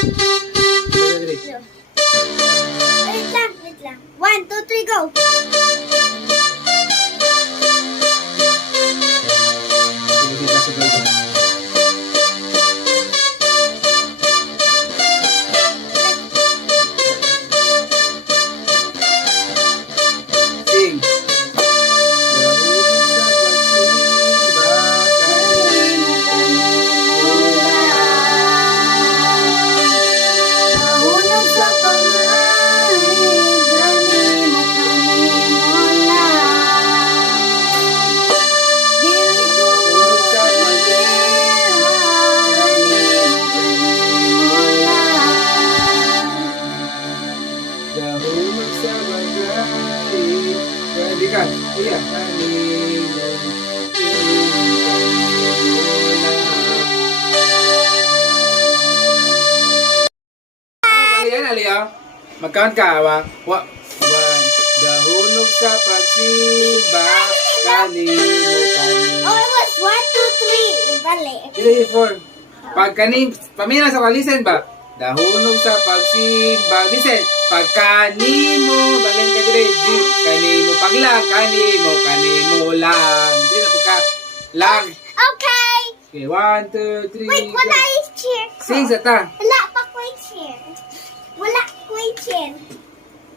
Wait lang. 1, 2, 3, go! Sing. Nahulog sa pangahit, gani mo kanimula. Dili ko magkira, gani mo kanimula. Dahulog sa bagay. Pwede ka. Iya. Aliyan, aliyan. Mag-count ka, awa. One. Dahulog sa pagsimba. Kanimo. Oh, it was 1, 2, 3. Bali. Dili, 4. Pag kanim, pamina sa kalisen ba? Dahulog sa pagsimba. Listen, pag kanimo, balin ka dili, jeep, kanimo, paglang, kanimo lang. Dili na po ka, lang. Okay. Okay, 1, 2, 3, Wait, wala yung chair ko. Sing sa ta. Wala pa ko yung chair. Wala ko yung chair.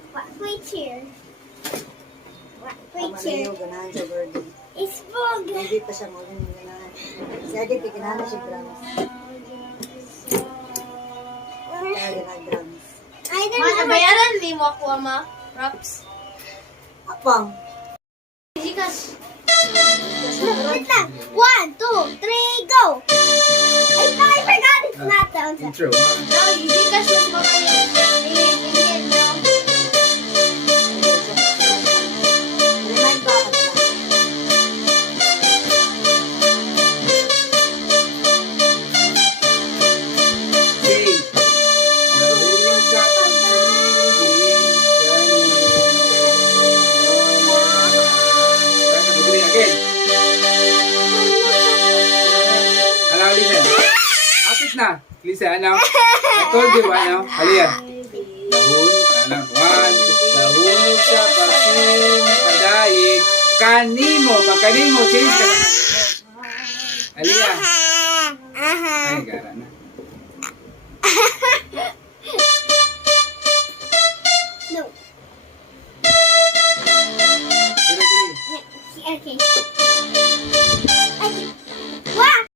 Wala ko yung chair. Wala ko yung chair. Malayo, ganahan sa burden. Isbog. Hindi pa siya mo rin ganahan. Si Adi, ganahan siya drums. Kaya ganahan drums. I don't Ma, know. nabayaran ni mo ako, ma. Props. Apang. Gikas. Wait lang. 1, 2, 3, go. I forgot it's not down. Intro. No, gikas mas magaling. Ayan, no. Remind ba ako na? Sing. Dahulog sa pagsimba. Again. Hello, listen. Apit na. Listen, ano? I told you, ano? Halika. Dahulog sa pagsimpadayig. Kanimo. Pag kanimo, change ka. Halika. Ay, gara na.